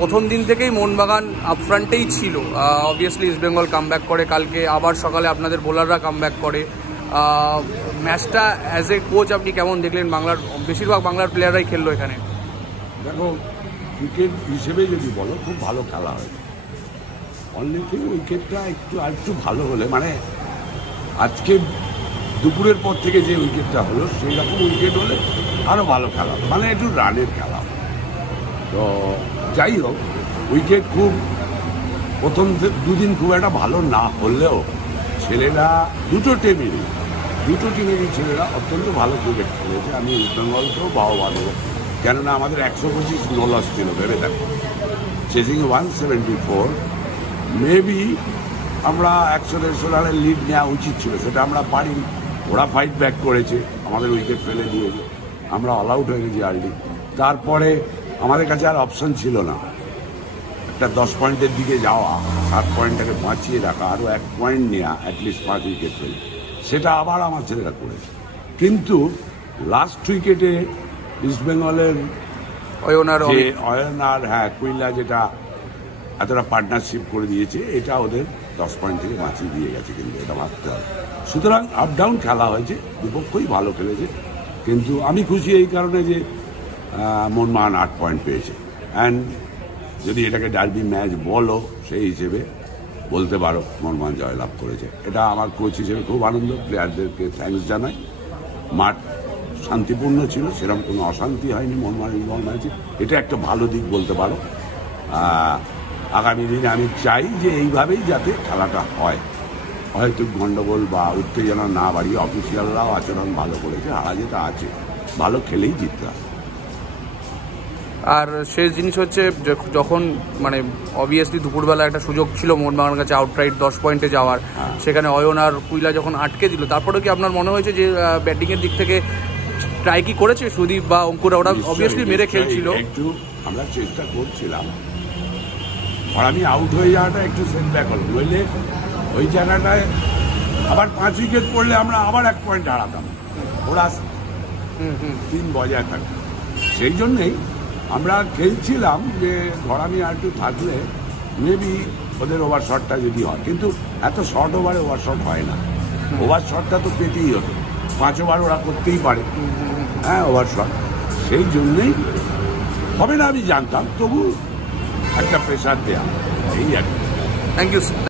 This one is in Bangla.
প্রথম দিন থেকেই মোহনবাগান আপফ্রন্টেই ছিল। অবভিয়াসলি ইস্ট বেঙ্গল কামব্যাক করে, কালকে আবার সকালে আপনাদের বোলাররা কামব্যাক করে। ম্যাচটা অ্যাজ এ কোচ আপনি কেমন দেখলেন? বাংলার বেশিরভাগ বাংলার প্লেয়াররাই খেললো এখানে। দেখো, ক্রিকেট হিসেবে যদি বলো খুব ভালো খেলা হয়েছে। অনেকে উইকেটটা একটু ভালো হলে, মানে আজকে দুপুরের পর থেকে যে উইকেটটা হলো সেই রকম উইকেট হলে আরও ভালো খেলা, মানে একটু রানের খেলা। তো যাই হোক, উইকেট খুব প্রথম দুদিন খুব একটা ভালো না হলেও ছেলেরা দুটো টিমেরই ছেলেরা অত্যন্ত ভালো ক্রিকেট খেলেছে। আমি ইস্ট বেঙ্গলকেও বাহবা দেবো, কেননা আমাদের 125 নো লস ছিল, ভেবে দেখো। চেজিং 174, মেবি আমরা 100-150 রানের লিড নেওয়া উচিত ছিল, সেটা আমরা পারিনি। ওরা ফাইট ব্যাক করেছে, আমাদের উইকেট ফেলে দিয়েছে, আমরা অল আউট হয়ে গেছি আর্লি। তারপরে আমাদের কাছে আর অপশন ছিল না, একটা 10 পয়েন্টের দিকে যাওয়া, 7 পয়েন্টটাকে বাঁচিয়ে রাখা, আরও 1 পয়েন্ট নেওয়া, অ্যাটলিস্ট 5 উইকেট ফেলে, সেটা আবার আমার ছেলেরা করেছে। কিন্তু লাস্ট উইকেটে ইস্টবেঙ্গলের অয়নার কুইল্লা যেটা এতটা পার্টনারশিপ করে দিয়েছে, এটা ওদের 10 পয়েন্ট থেকে বাঁচিয়ে দিয়ে গেছে, কিন্তু এটা ভাবতে হবে। সুতরাং আপ ডাউন খেলা হয়েছে, দুপক্ষই ভালো খেলেছে। কিন্তু আমি খুশি এই কারণে যে মোহনবাগান 8 পয়েন্ট পেয়েছে। অ্যান্ড যদি এটাকে ডার্বি ম্যাচ বলো, সেই হিসেবে বলতে পারো মোহনবাগান জয়লাভ করেছে। এটা আমার কোচ হিসেবে খুব আনন্দ, প্লেয়ারদেরকে থ্যাঙ্কস জানাই। মাঠ শান্তিপূর্ণ ছিল, সেরকম কোনো অশান্তি হয়নি মোহনবাগান ম্যাচে, এটা একটা ভালো দিক বলতে পারো। আগামী দিনে আমি চাই যে এইভাবেই যাতে খেলাটা হয়, হয়তো গণ্ডগোল বা উত্তেজনা না বাড়িয়ে অফিসিয়ালরাও আচরণ ভালো করেছে, হারা যেটা আছে, ভালো খেলেই জিততে হবে। আর শেষ জিনিস হচ্ছে, যখন মানে অবভিয়াসলি দুপুরবেলা একটা সুযোগ ছিল মোহনবাগানের কাছে আউটরাইট 10 পয়েন্টে যাওয়ার, সেখানে অয়ন আর কুইলা যখন আটকে দিল, তারপরে কি আপনার মনে হয়েছে যে ব্যাটিংয়ের দিক থেকে ট্রাই কি করেছে সুদীপ বা অঙ্কুরা? ওরা অবভিয়াসলি মেরে খেলছিল, একটু আমরা চেষ্টা করছিলাম, আর আমি আউট হয়ে যাওয়াটা একটু সেটব্যাক হলো, নইলে ওই জায়গাটায় আবার 5 উইকেট পড়লে আমরা আবার 1 পয়েন্ট হারাতাম, ওরা 3 বজায় থাকতো। সেই জন্যেই আমরা খেলছিলাম যে ঘরামি আর একটু থাকলে মেবি ওদের ওভার শটটা যদি হয়, কিন্তু এত শর্ট ওভারে ওভার শট হয় না। ওভার শটটা তো পেতেই হতো, 5 ওভার ওরা করতেই পারে, ওভার শট। সেই জন্যেই হবে না আমি জানতাম, তবু একটা প্রেশার দেয়া, এই আর কি। Thank you.